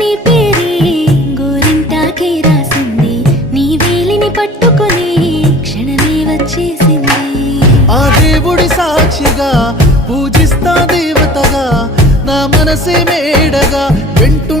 నీ పేరే గోరింటాకే రాసింది, నీ వేలిని పట్టుకొని క్షణమే వచ్చేసింది. ఆ దేవుడి సాక్షిగా పూజిస్తా దేవతగా, నా మనసే మేడగా వింటూ